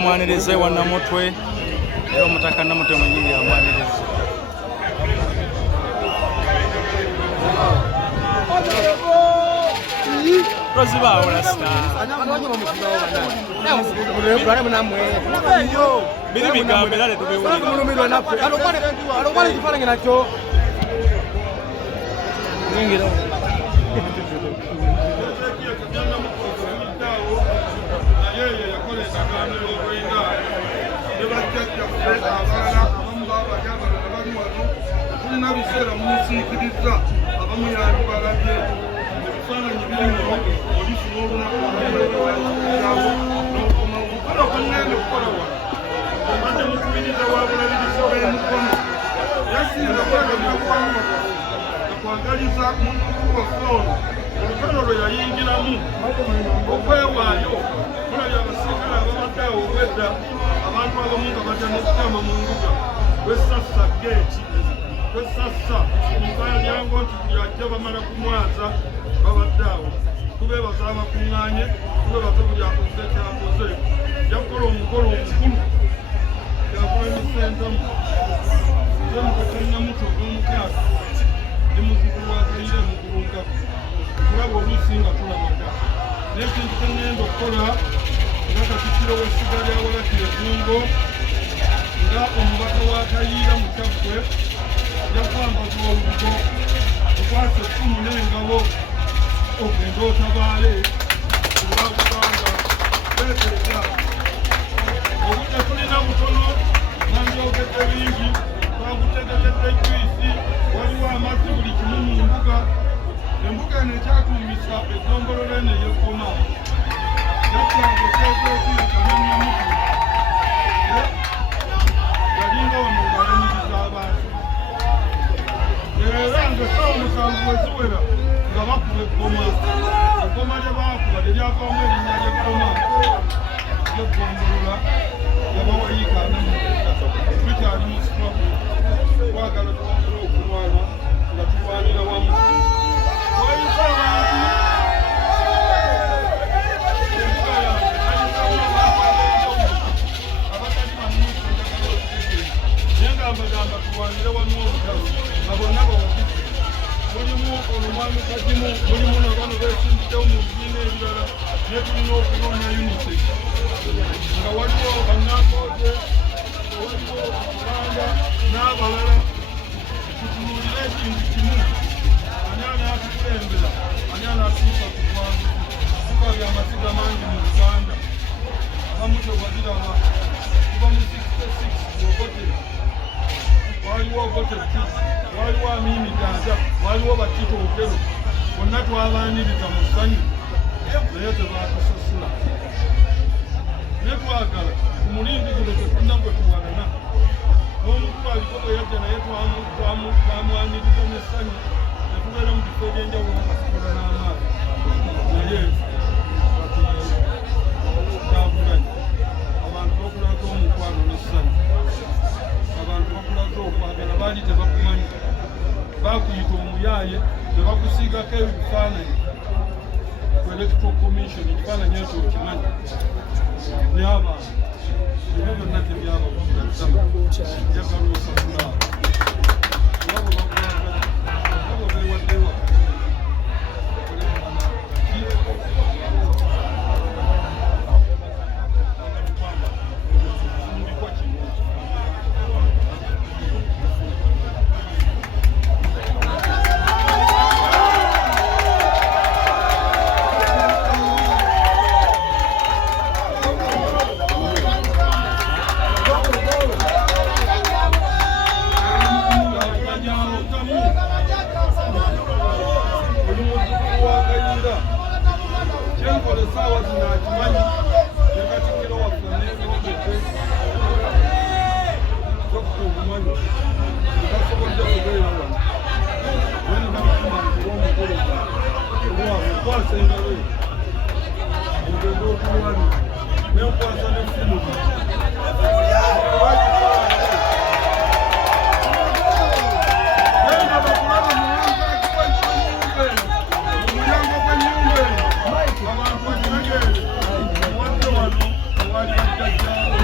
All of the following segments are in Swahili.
bamwanirize wa Namutwe era omutaka Namutwe mwenyini amwanirize. Roziba urasta. Bili bigambe dale tubewe. Alokwane kifarange nacho. Ngingira. Yeye yakole sakani lokwenda. Debatya kwenda abana abamba bajaba abantu wano. Tulina bisera musikiriza abamuyandi balabye. Sana nyibirimo polisi n'obuna kwabo n'okoma okunene okukolawa amande mukubiriza wabulabiriza b'emikono yasinga kwegabira kwamba nakwagaliza mukuba folo olukono lwe yayingiramu okwewaayo kulabya abasirikale ababadde awo obwedda abantu abamu nga bajja n'okutama mu mbuga lwesassa geeti lwesassa omukaya lyango nti buli ajja bamala kumwaza babadde awo tubeebaza abakuŋŋaanye tubeebaza buli akoze kyakoze yakola omukolo omukulu yakola emisentamu zemukakannyamuto og'omukaaga ne muzukulu wakaire mugulungaku tulaba oluusi nga tulamaga n'ekintu kyengenda okukola nga Katikkiro w'essiga lya Walaki Egungo nga omubaka wa Kayiira mu Kyaggwe yakwambaza olubugo okwasa ettumu n'engabo okugenda otabaale olwa Buganda beeteega obudde tulina butono nandyogedde bingi twagutegekedde juyisi waliwo amazzi buli kimu mu mbuga embuga eno ekyatuumisa eggombolola eno ey'ekkoma yakwanga okwezookuyakamenyamutu yalinga wano ng'ayanyiriza abantu era ng'essaawa musanvu bwe ziwera nga bakuba eggoma eggoma lye baakuba teryavaamu erinnya ly'eggoma ly'eggombolola yabawayiikaanamu tukyali mu sitwaku twagala twongera okulwana nga tulwanira wamu twayisa abantu embuga yange nayisamu abantu ab'enjawulo abatali bamuusi njagala okutegeeza naye nga mbagamba tulwanire wamu olutalo nga bonna bawagizi mulimu olumwami kagimu mulimu nabano beesinziddewo mu bibiina ebirala naye tulina okulonda UNICEF nga waliwo bannakoote nga waliwo abanga n'abalala tutunuulire ekintu kimu ani anaatukulembera ani anaatuuka ku bwangu tukabya amasiga mangi mu Uganda abamu tewaziraba kuva mu 66 ogotera waliwo ogotera waliwo Amini Dada waliwo Batito Okero bonna twabaaniriza mu ssanyu naye tebaatusasula naye twagala ku mulindi guno tetulina gwe tuwalana n'omukulu aliko bwe yajja naye twamwaniriza n'essanyu ne tubeera mu bifo ebyenjawulo nga tukola n'amaani naye kyavuganya abantu bakulaga omukwano n'essanyu abantu bakulaga okwagala baali tebakumanyi bakuyita omuyaaye tebakusiigako ebifaananyi ku electoral commission ekifaananyi ekyo okimanyi naye abantu ebyo byonna tebyabakugatama njagala osasulaabo wabo bakulagala abo beewaddewa Abantu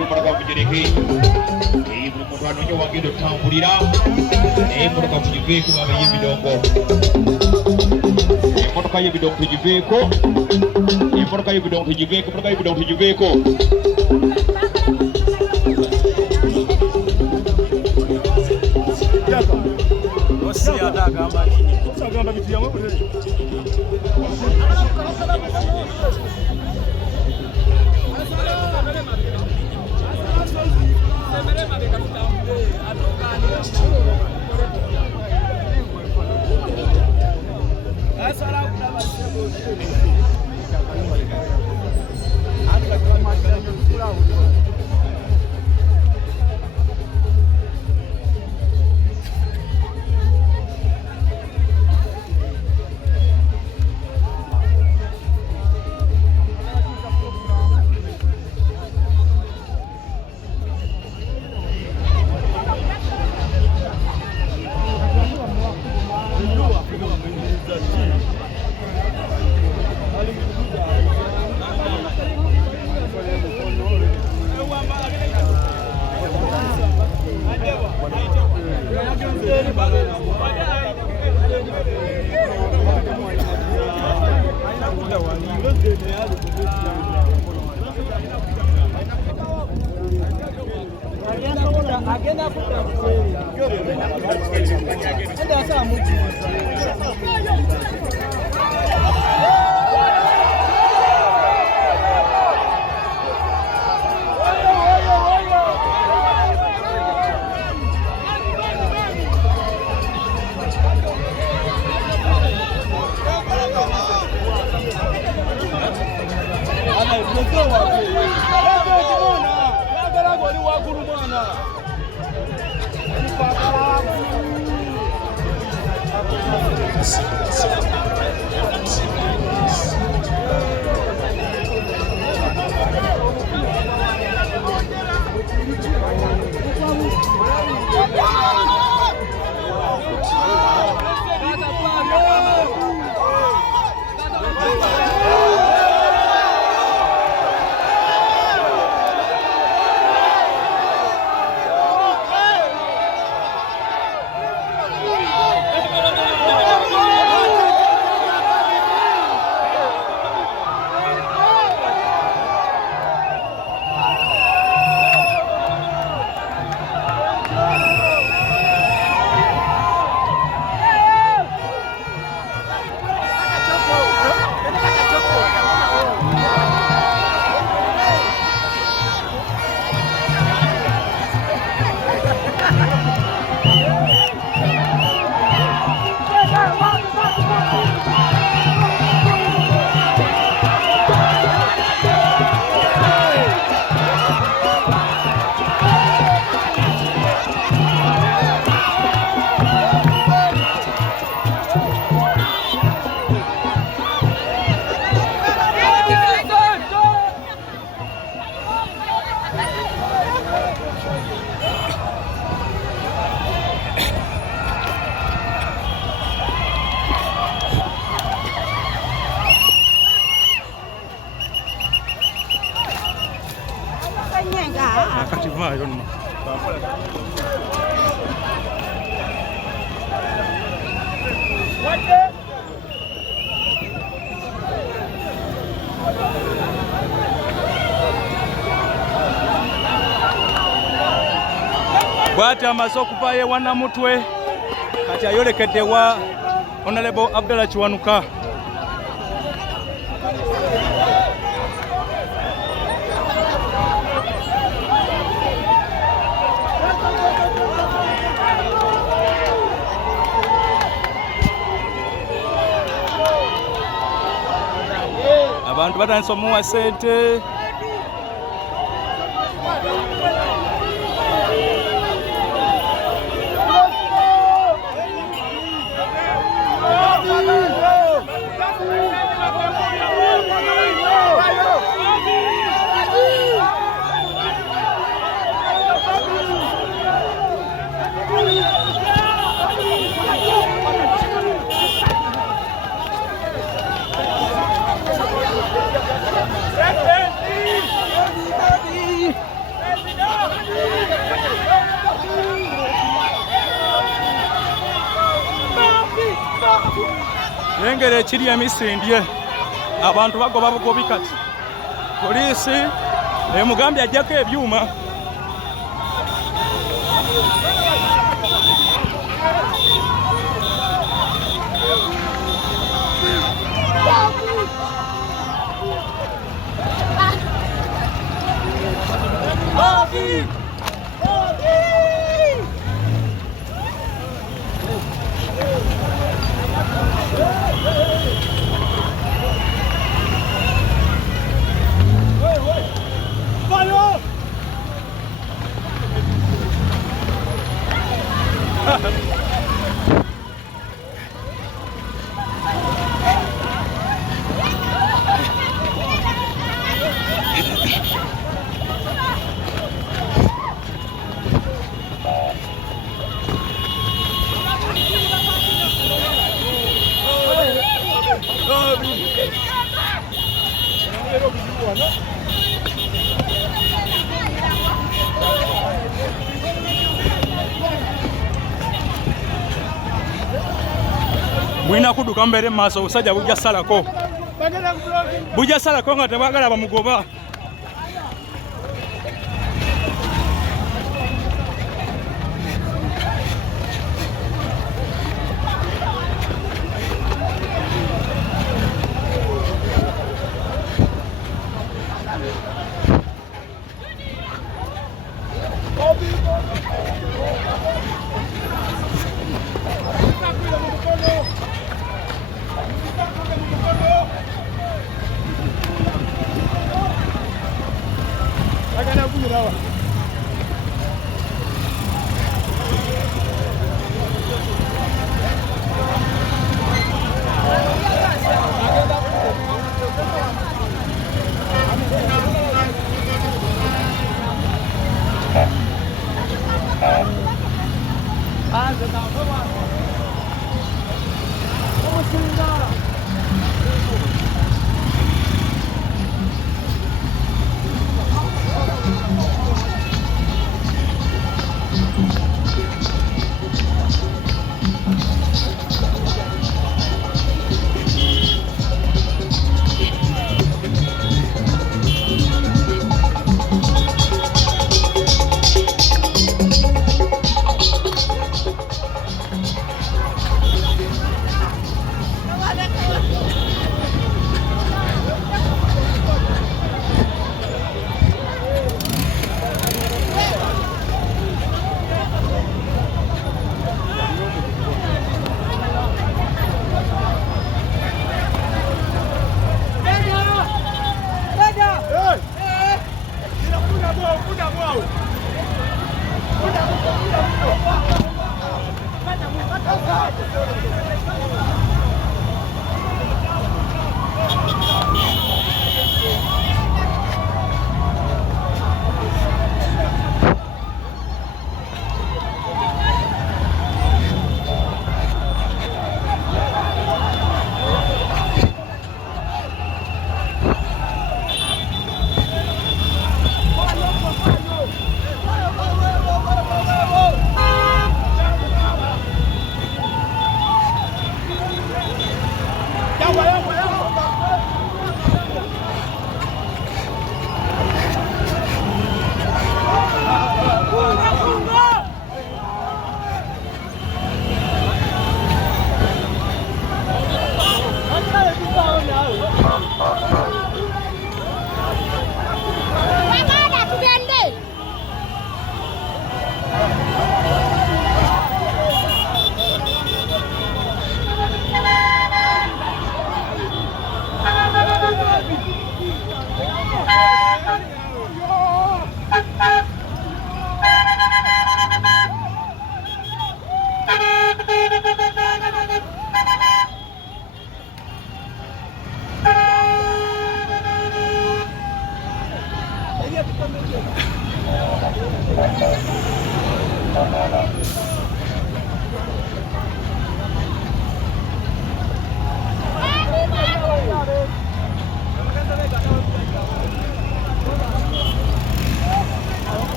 imotoka kujereke imotoka nonyo wagendo tambulira imotoka kujiveeko baba y'ebidongo imotoka y'ebidongo tugiveeko imotoka y'ebidongo tugiveeko imotoka y'ebidongo tugiveeko Osi atagamba nini? Osagamba biti yamwe bule. Bwati amaze okuva ye Wannamutwe kati ayolekedde wa Honorable Abdallah Kiwanuka. Abantu batandise omuwa ssente. Lengera ekiri emisindye abantu bagoba bugobi kati poliisi emugambye ajjako ebyuma. Mwina kuduka mbere maaso usajja bujja salako nga tebagala bamugoba.